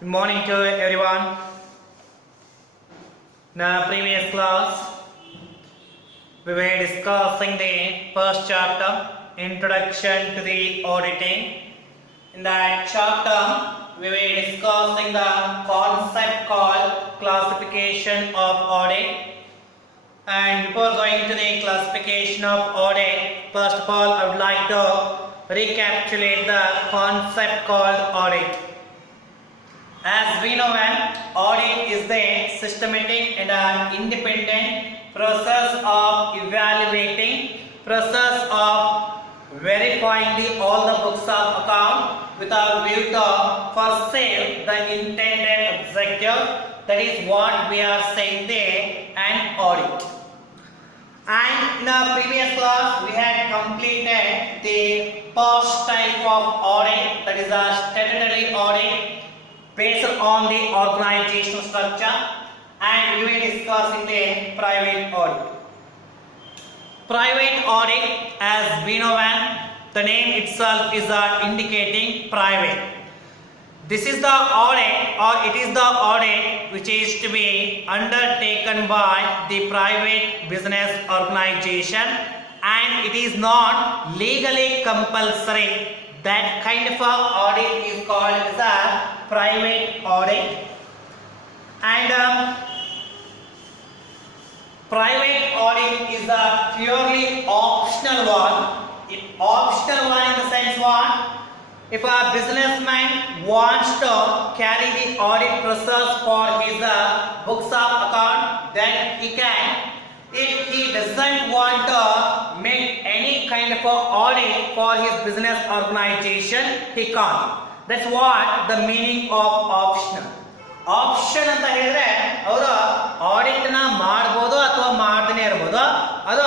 Good morning to everyone. In the previous class, we were discussing the first chapter, Introduction to the Auditing. In that chapter, we were discussing the concept called classification of audit. And before going to the classification of audit, first of all, I would like to recapitulate the concept called audit. As we know, an audit is the systematic and an independent process of evaluating, process of verifying all the books of account with a view to pursue the intended objective. That is what we are saying there, an audit. And in our previous class, we had completed the first type of audit, that is a statutory audit, based on the organizational structure, and we were discussing the private audit. Private audit, as we know, the name itself is indicating private. This is the audit, or it is the audit which is to be undertaken by the private business organization, and it is not legally compulsory. That kind of audit is called as a private audit. And private audit is a purely optional one. Optional one in the sense what? If a businessman wants to carry the audit process for his books of account, then he can. If he doesn't want to make any kind of audit for his business organization, he can't. That's what the meaning of optional. Option ಅಂತ ಹೇಳಿದ್ರೆ ಅವರು audit ನ ಮಾಡಬಹುದು ಅಥವಾ ಮಾಡದೇ ಇರಬಹುದು. ಅದು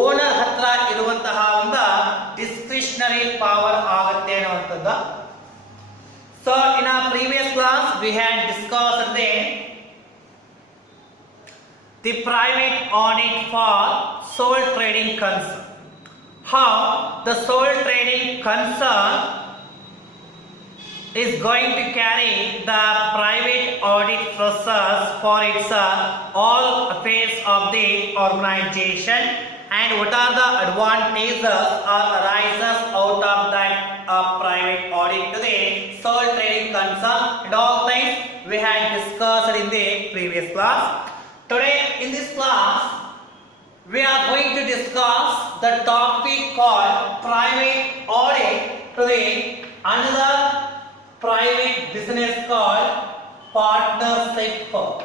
owner ಹತ್ರ ಇರುವಂತಹ ಒಂದು ಡಿಸ್ಕ್ರಿಷನರಿ ಪವರ್ ಆಗುತ್ತೆ ಅನ್ನುವಂಥದ್ದು. So in our previous class we had discussed the private audit for sole trading concern. How the sole trading concern is going to carry the private audit process for its all affairs of the organization, and what are the advantages or arises out of that private audit to the sole trading concern, and all things we had discussed in the previous class. Today in this class we are going to discuss the topic called private audit to the another private business called partnership firm.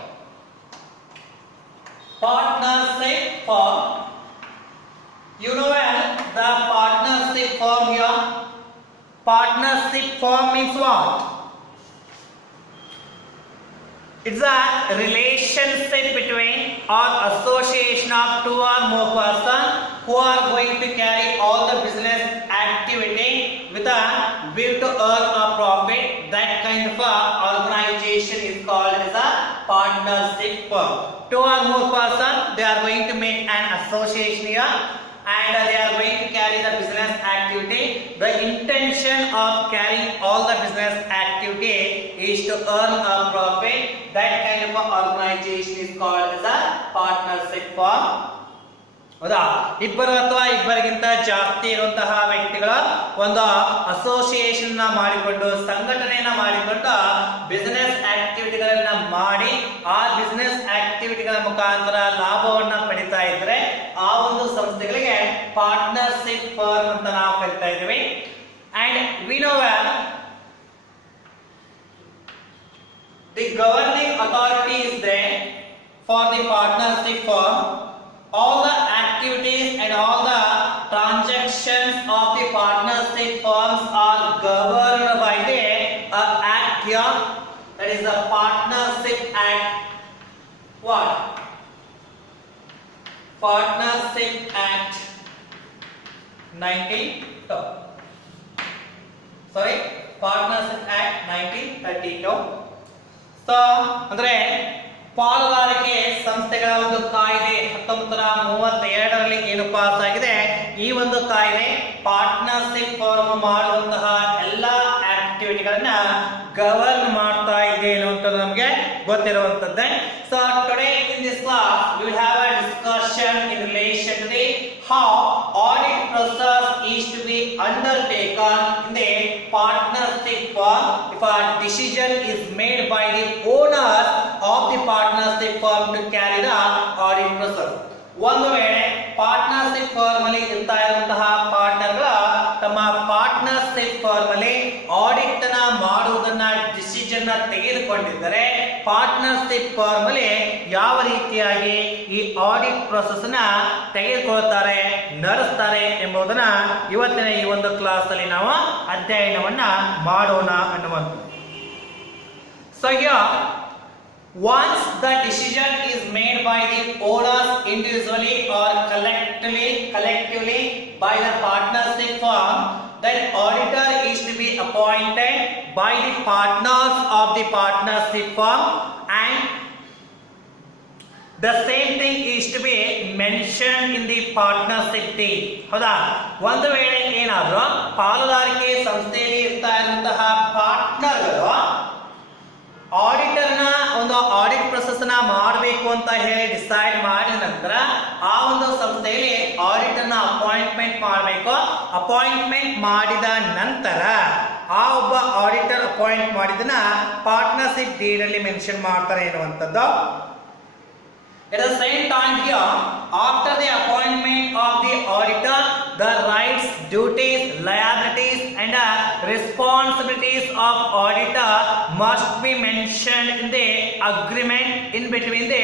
Partnership firm. You know well the partnership firm here. Partnership firm means what? It's a relationship between or association of two or more persons who are going to carry all the business activity with a view to earn a profit. That kind of a organization is called as a partnership firm. Two or more persons, they are going to make an association here, and they are going to carry the business activity. The intention of carrying all the business activity is to earn a profit. That kind of a organization is called as a partnership firm. ಹೌದಾ, ಇಬ್ಬರು ಅಥವಾ ಇಬ್ಬರಿಗಿಂತ ಜಾಸ್ತಿ ಇರುವಂತಹ ವ್ಯಕ್ತಿಗಳ ಒಂದು association ಮಾಡಿಕೊಂಡು ಸಂಘಟನೆಯನ್ನ ಮಾಡಿಕೊಂಡು business ಆಕ್ಟಿವಿಟಿಗಳನ್ನ ಮಾಡಿ ಆ ಬಿಸಿನೆಸ್ ಆಕ್ಟಿವಿಟಿಗಳ ಮುಖಾಂತರ ಲಾಭವನ್ನ ಪಡಿತಾ ಇದ್ರೆ ಆ ಒಂದು ಸಂಸ್ಥೆಗಳಿಗೆ ಪಾರ್ಟ್ನರ್ಶಿಪ್ ಫರ್ಮ್ ಅಂತ ನಾವು ಕರಿತಾ ಇದ್ದೀವಿ. And we know well the governing authority is there for the partnership firm. All the activities and all the transactions of the partnership firms are governed by the act here, that is the Partnership Act. What? Partnership Act 1932. Sorry, Partnership Act 1932. So ಅಂದ್ರೆ ಪಾಲುದಾರಿಕೆ ಸಂಸ್ಥೆಗಳ ಒಂದು ಕಾಯ್ದೆ 1932ರಲ್ಲಿ ಏನು pass ಆಗಿದೆ. ಈ ಒಂದು ಕಾಯ್ದೆ ಪಾರ್ಟ್ನರ್ಶಿಪ್ ಫರ್ಮ್ ಮಾಡುವಂತಹ ಎಲ್ಲ ಆಕ್ಟಿವಿಟಿಗಳನ್ನ ಗವರ್ನ್ ಮಾಡ್ತಾ ಇದೆ ಗೊತ್ತಿರುವಂತದ್ದೇ. So today in this class we will have a discussion in relation to the how audit process is to be undertaken in the partnership firm if a decision is made by the owners of the partnership firm to carry the audit process. ಒಂದು ವೇಳೆ partnership firm ಅಲ್ಲಿ ಇರ್ತಾ ಇರುವಂತಹ ಪಾರ್ಟ್ನರ್ಗಳ ತಮ್ಮ partnership firm ಅಲ್ಲಿ audit ನ ಮಾಡುವುದನ್ನ decision ತೆಗೆದುಕೊಂಡಿದ್ದರೆ partnership firm ಅಲ್ಲಿ ಯಾವ ರೀತಿಯಾಗಿ ಈ ಆಡಿಟ್ ಪ್ರೊಸೆಸ್ ನ ತೆಗೆದುಕೊಳ್ತಾರೆ ನಡೆಸ್ತಾರೆ ಎಂಬುದನ್ನ ಇವತ್ತಿನ ಈ ಒಂದು ಕ್ಲಾಸ್ ಅಲ್ಲಿ ನಾವು ಅಧ್ಯಯನವನ್ನ ಮಾಡೋಣ ಅನ್ನುವಂಥದ್ದು. So here, once the decision is made by the owners individually or collectively by the partnership firm, then auditor is to be appointed by the partners of the partnership firm and the same thing is to be mentioned in the partnership deed. ಹೌದಾ, ಒಂದು ವೇಳೆ ಏನಾದರೂ ಪಾಲುದಾರಿಕೆ ಸಂಸ್ಥೆಯಲ್ಲಿ ಇರ್ತಾ ಇರುವಂತಹ ಪಾರ್ಟ್ನರ್ಗಳು ಆಡಿಟರ್ನ ಒಂದು audit process ನ ಮಾಡಬೇಕು ಅಂತ ಹೇಳಿ ಡಿಸೈಡ್ ಮಾಡಿದ ನಂತರ ಆ ಒಂದು ಸಂಸ್ಥೆಯಲ್ಲಿ ಆಡಿಟರ್ನ ಅಪಾಯಿಂಟ್ಮೆಂಟ್ ಮಾಡಬೇಕು. ಅಪಾಯಿಂಟ್ಮೆಂಟ್ ಮಾಡಿದ ನಂತರ ಆ ಒಬ್ಬ ಆಡಿಟರ್ ಅಪಾಯಿಂಟ್ ಮಾಡಿದನ್ನ ಪಾರ್ಟ್ನರ್ಶಿಪ್ ಡೀಡ್ ಅಲ್ಲಿ ಮೆನ್ಷನ್ ಮಾಡ್ತಾರೆ ಎನ್ನುವಂಥದ್ದು. At the same time here, after the appointment of the auditor, the rights, duties, liabilities and responsibilities of auditor must be mentioned in the agreement in between the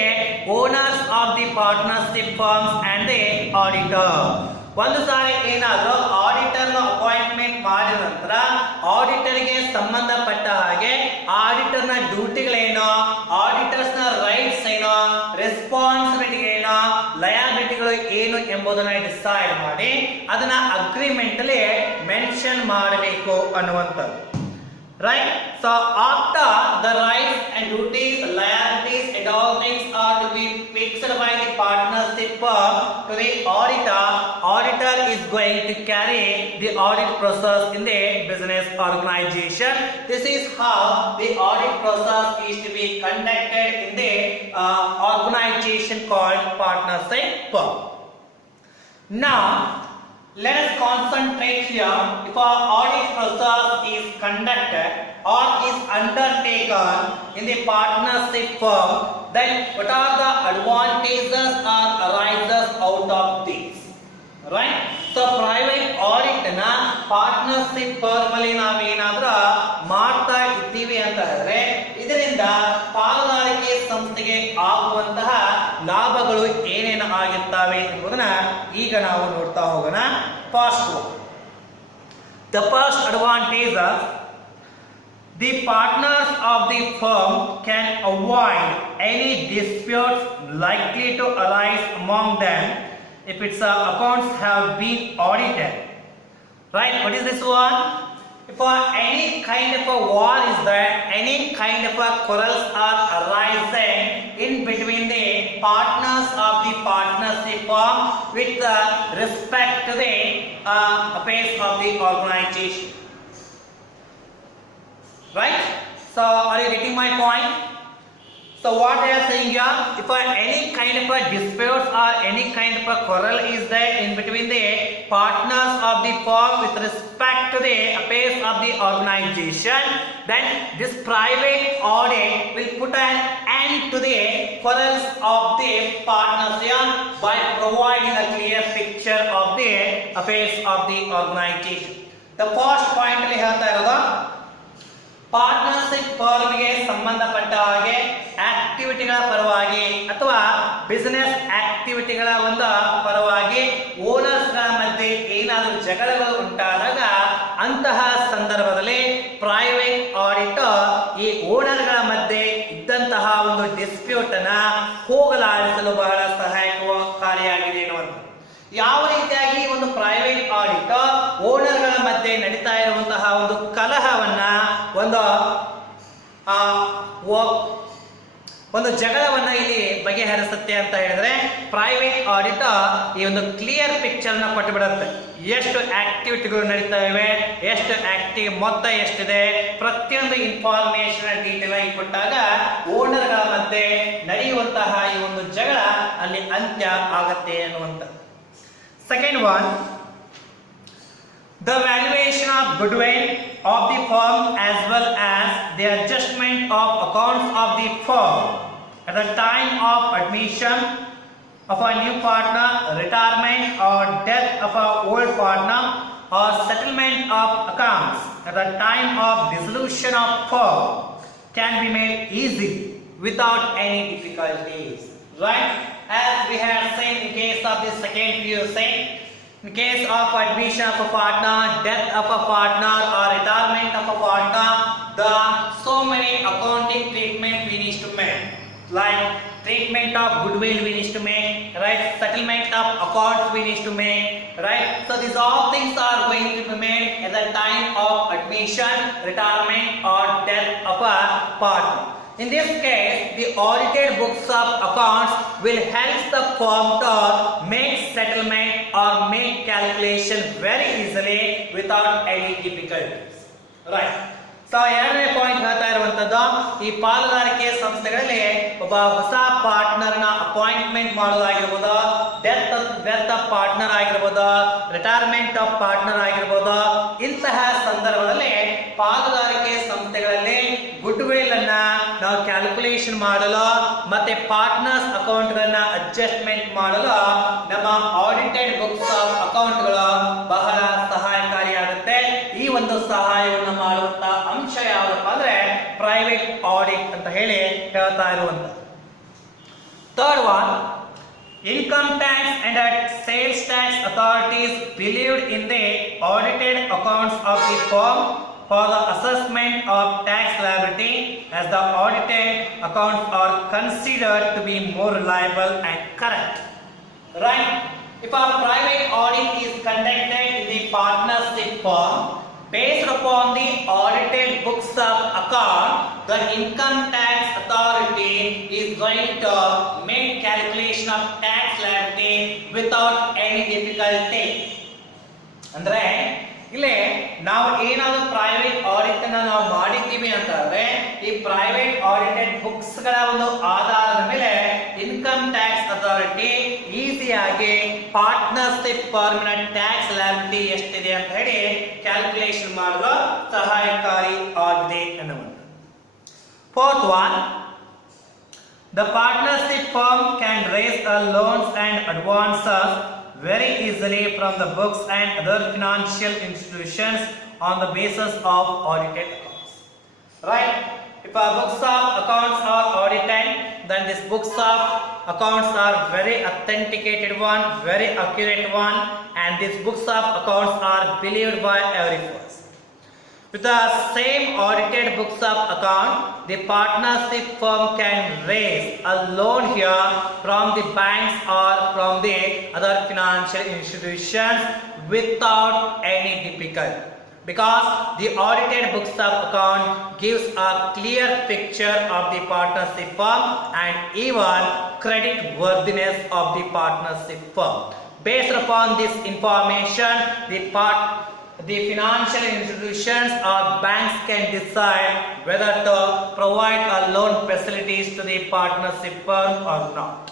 owners of the partnership firms and the auditor. ಒಂದು ಸಾರಿ ಏನಾದರೂ ಆಡಿಟರ್ನ appointment ಮಾಡಿದ ನಂತರ ಆಡಿಟರ್ಗೆ ಸಂಬಂಧಪಟ್ಟ ಹಾಗೆ ಆಡಿಟರ್ನ ಡ್ಯೂಟಿಗಳೇನೋ, ಆಡಿಟರ್ಸ್ನ rights ಏನೋ, responsibility ಏನೋ, ಲಯಾಬಿಲಿಟಿಗಳು ಏನು ಎಂಬುದನ್ನ ಡಿಸೈಡ್ ಮಾಡಿ ಅದನ್ನ ಅಗ್ರಿಮೆಂಟ್ ಅಲ್ಲಿ ಮೆನ್ಷನ್ ಮಾಡಬೇಕು ಅನ್ನುವಂಥದ್ದು. Right? So after the rights and duties, liabilities and all things are to be fixed by the partnership firm to the auditor, auditor is going to carry the audit process in the business organization. This is how the audit process is to be conducted in the organization called partnership firm. Now let us concentrate here. If our audit process is conducted or is undertaken in the partnership firm, then what are the advantages or arises out of this? Right? So private audit na partnership firm ಅಲ್ಲಿ ನಾವೇನಾದ್ರೂ ಮಾಡ್ತಾ ಇದ್ದೀವಿ ಅಂತ ಹೇಳಿದ್ರೆ ಇದರಿಂದ ಪಾಲುದಾರಿಕೆ ಸಂಸ್ಥೆಗೆ ಆಗುವಂತಹ ಲಾಭಗಳು ಏನೇನು ಆಗಿರ್ತವೆ ಎಂಬುದನ್ನ ಈಗ ನಾವು ನೋಡ್ತಾ ಹೋಗೋಣ. First, the first advantage, the partners of the firm can avoid any disputes likely to arise among them if its accounts have been audited. Right? What is this one? If any kind of a war is there, any kind of a quarrels are arising in between the partners of the partnership firm with respect to the affairs of the organization. Right? So are you getting my point? So what they are saying here, if any kind of a disputes or any kind of a quarrel is there in between the partners of the firm with respect to the affairs of the organization, then this private audit will put an end to the quarrels of the partnership by providing a clear picture of the affairs of the organization. The first point ಅಲ್ಲಿ ಹೇಳ್ತಾ ಇರೋದು partnership ಫರ್ಮ್ಗೆ ಸಂಬಂಧಪಟ್ಟ ಹಾಗೆ ಆಕ್ಟಿವಿಟಿಗಳ ಪರವಾಗಿ ಅಥವಾ business ಆಕ್ಟಿವಿಟಿಗಳ ಒಂದು ಪರವಾಗಿ ಓನರ್ಸ್ಗಳ ಮಧ್ಯೆ ಏನಾದರೂ ಜಗಳಗಳು ಉಂಟಾದಾಗ ಅಂತಹ ಸಂದರ್ಭದಲ್ಲಿ ಪ್ರೈವೇಟ್ ಆಡಿಟ್ ಈ ಓನರ್ಗಳ ಮಧ್ಯೆ ಇದ್ದಂತಹ ಒಂದು ಡಿಸ್ಪ್ಯೂಟ್ ಅನ್ನ ಹೋಗಲಾಡಿಸಲು ಬಹಳ ಸಹಾಯಕಾರಿಯಾಗಿದೆ ಎನ್ನುವಂಥದ್ದು. ಯಾವ ರೀತಿಯಾಗಿ ಒಂದು ಪ್ರೈವೇಟ್ ಆಡಿಟ್ ಓನರ್ಗಳ ಮಧ್ಯೆ ನಡೀತಾ ಇರುವಂತಹ ಒಂದು ಕಲಹವನ್ನ ಒಂದು ಜಗಳವನ್ನ ಇಲ್ಲಿ ಬಗೆಹರಿಸುತ್ತೆ ಅಂತ ಹೇಳಿದ್ರೆ ಪ್ರೈವೇಟ್ ಆಡಿಟ್ ಈ ಒಂದು ಕ್ಲಿಯರ್ ಪಿಕ್ಚರ್ ನ ಕೊಟ್ಟು ಬಿಡುತ್ತೆ. ಎಷ್ಟು ಆಕ್ಟಿವಿಟಿಗಳು ನಡೀತಾ ಇವೆ, ಎಷ್ಟು ಆಕ್ಟಿವ್, ಮೊತ್ತ ಎಷ್ಟಿದೆ, ಪ್ರತಿಯೊಂದು ಇನ್ಫಾರ್ಮೇಶನ್ ಡೀಟೇಲ್ ಆಗಿ ಕೊಟ್ಟಾಗ ಓನರ್ಗಳ ಮಧ್ಯೆ ನಡೆಯುವಂತಹ ಈ ಒಂದು ಜಗಳ ಅಲ್ಲಿ ಅಂತ್ಯ ಆಗತ್ತೆ ಅನ್ನುವಂಥದ್ದು. Second one, the valuation of goodwill of the firm as well as the adjustment of accounts of the firm at the time of admission of a new partner, retirement or death of a old partner, or settlement of accounts at the time of dissolution of firm can be made easy without any difficulties. Right? As we have seen in case of the second PUC, in case of admission of a partner, death of a partner or retirement of a partner, the so many accounting treatment we need to make, like treatment of goodwill we need to make, right? Settlement of accounts we need to make, right? So these all things are going to be made at the time of admission, retirement or death of a partner. In this case, the audited books of accounts will help the firm to make settlement or make calculation very easily without any difficulties. Right. So ಎರಡನೇ point ಹೇಳ್ತಾ ಇರುವಂತದ್ದು, ಈ ಪಾಲುದಾರಿಕೆ ಸಂಸ್ಥೆಗಳಲ್ಲಿ ಒಬ್ಬ ಹೊಸ partner ನ appointment ಮಾಡೋದಾಗಿರ್ಬೋದು, ಡೆತ್ ಆಫ್ ಪಾರ್ಟ್ನರ್ ಆಗಿರ್ಬೋದು, ರಿಟೈರ್ಮೆಂಟ್ ಆಫ್ ಪಾರ್ಟ್ನರ್ ಆಗಿರ್ಬೋದು, ಇಂತಹ ಸಂದರ್ಭದಲ್ಲಿ ಪಾಲುದಾರಿಕೆ ಸಂಸ್ಥೆಗಳಲ್ಲಿ ಗುಡ್ ವಿಲ್ ಅನ್ನ ನಾವು ಕ್ಯಾಲ್ಕುಲೇಷನ್ ಮಾಡಲು ಮತ್ತೆ ಪಾರ್ಟ್ನರ್ಸ್ ಅಕೌಂಟ್ ಗಳನ್ನ ಅಡ್ಜಸ್ಟ್ಮೆಂಟ್ ಮಾಡಲು ನಮ್ಮ ಆಡಿಟೆಡ್ ಬುಕ್ಸ್ ಆಫ್ ಅಕೌಂಟ್ಗಳು ಬಹಳ ಸಹಾಯಕಾರಿಯಾಗುತ್ತೆ. ಈ ಒಂದು ಸಹಾಯವನ್ನು ಮಾಡುವಂತ ಅಂಶ ಯಾವ್ದಪ್ಪ ಅಂದ್ರೆ ಪ್ರೈವೇಟ್ ಆಡಿಟ್ ಅಂತ ಹೇಳಿ ಹೇಳ್ತಾ ಇರುವಂತ. Third one, income tax and sales tax authorities believed in the audited accounts of the firm for the assessment of tax liability, as the audited accounts are considered to be more reliable and correct. Right? If a private audit is conducted in the partnership firm, based upon the audited books of account, the income tax authority is going to make calculation of tax liability without any difficulty. ಅಂದ್ರೆ ಇಲ್ಲಿ ನಾವು ಏನಾದರೂ private audit ಅನ್ನ ನಾವು ಮಾಡಿದ್ದೀವಿ ಅಂತಂದ್ರೆ ಈ private audited books ಗಳ ಒಂದು ಆಧಾರದ ಮೇಲೆ ಇನ್ಕಮ್ ಟ್ಯಾಕ್ಸ್ ಅಥಾರಿಟಿ ಈಸಿಯಾಗಿ ಪಾರ್ಟ್ನರ್ಶಿಪ್ ಫರ್ಮ್ ನ ಟ್ಯಾಕ್ಸ್ ಲಯಬಿಲಿಟಿ ಎಷ್ಟಿದೆ ಅಂತ ಹೇಳಿ ಕ್ಯಾಲ್ಕುಲೇಷನ್ ಮಾಡುವ ಸಹಾಯಕಾರಿ ಆಗಿದೆ ಅನ್ನುವಂಥದ್ದು. Fourth one, the partnership firm can raise loans and advances very easily from the books and other financial institutions on the basis of audited accounts. Right? If our books of accounts are audited, then these books of accounts are very authenticated one, very accurate one, and these books of accounts are believed by every person. With the same audited books of account, the partnership firm can raise a loan here from the banks or from the other financial institutions without any difficulty, because the audited books of account gives a clear picture of the partnership firm and even credit worthiness of the partnership firm. Based upon this information, the financial institutions or banks can decide whether to provide a loan facilities to the partnership firm or not.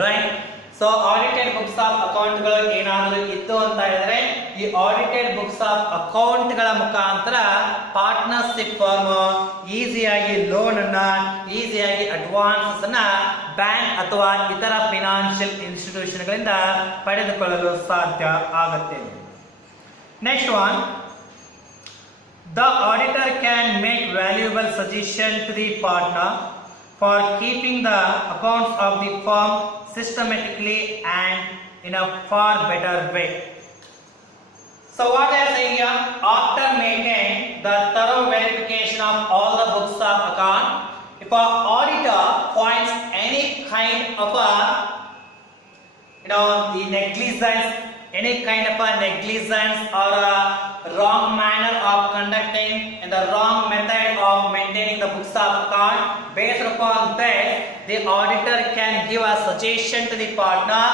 Right? So audited books of account ಗಳು ಏನಾದರೂ ಇತ್ತು ಅಂತ ಹೇಳಿದ್ರೆ ಈ audited books of account ಗಳ ಮುಖಾಂತರ partnership firm ಈಸಿಯಾಗಿ loan ಅನ್ನ, ಈಸಿಯಾಗಿ ಅಡ್ವಾನ್ಸಸ್ ಅನ್ನ ಬ್ಯಾಂಕ್ ಅಥವಾ ಇತರ ಫಿನಾನ್ಷಿಯಲ್ ಇನ್ಸ್ಟಿಟ್ಯೂಷನ್ ಗಳಿಂದ ಪಡೆದುಕೊಳ್ಳಲು ಸಾಧ್ಯ ಆಗುತ್ತೆ. Next one, the auditor can make valuable suggestion to the partner for keeping the accounts of the firm systematically and in a far better way. So what they are saying here, after making the thorough verification of all the books of account, if an auditor finds any kind of a the negligence, any kind of a negligence or a wrong manner of conducting and the wrong method of maintaining the books of account, based upon that the auditor can give a suggestion to the partner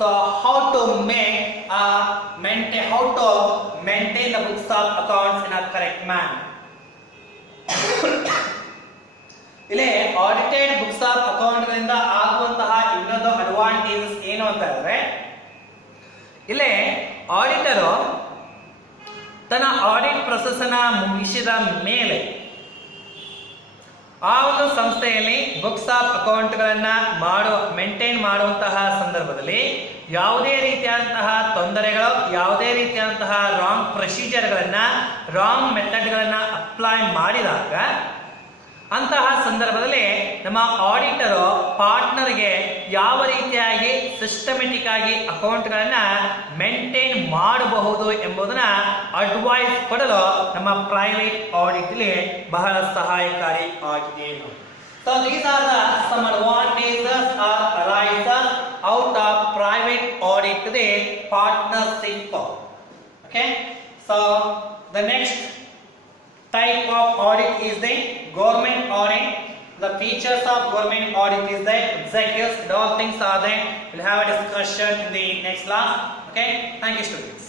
So how to maintain the books of accounts in a correct manner. ಇಲ್ಲಿ audited books of account ಗಳಿಂದ ಆಗುವಂತಹ ಇನ್ನೊಂದು advantages ಏನು ಅಂತ ಹೇಳಿದ್ರೆ, ಇಲ್ಲಿ auditor ತನ್ನ audit process ಅನ್ನ ಮುಗಿಸಿದ ಮೇಲೆ ಆ ಒಂದು ಸಂಸ್ಥೆಯಲ್ಲಿ ಬುಕ್ಸ್ ಆಫ್ ಅಕೌಂಟ್ ಗಳನ್ನ ಮೇಂಟೈನ್ ಮಾಡುವಂತಹ ಸಂದರ್ಭದಲ್ಲಿ ಯಾವುದೇ ರೀತಿಯಾದಂತಹ ತೊಂದರೆಗಳು, ಯಾವುದೇ ರೀತಿಯಾದಂತಹ ರಾಂಗ್ ಪ್ರೊಸೀಜರ್ಗಳನ್ನ, ರಾಂಗ್ ಮೆಥಡ್ಗಳನ್ನ ಅಪ್ಲೈ ಮಾಡಿದಾಗ ಅಂತಹ ಸಂದರ್ಭದಲ್ಲಿ ನಮ್ಮ ಆಡಿಟರ್ ಪಾರ್ಟ್ನರ್ಗೆ ಯಾವ ರೀತಿಯಾಗಿ ಸಿಸ್ಟಮೆಟಿಕ್ ಆಗಿ ಅಕೌಂಟ್ಗಳನ್ನ ಮೇಂಟೈನ್ ಮಾಡಬಹುದು ಎಂಬುದನ್ನ ಅಡ್ವೈಸ್ ಕೊಡಲು ನಮ್ಮ ಪ್ರೈವೇಟ್ ಆಡಿಟ್ ಬಹಳ ಸಹಾಯಕಾರಿ ಆಗಿದೆ. So these are the some advantages or arises out of private audit to the partnership. Okay, so the next type of audit is the government audit. The features of government audit is the executives and all things are there. We'll have a discussion in the next class. Okay, thank you students.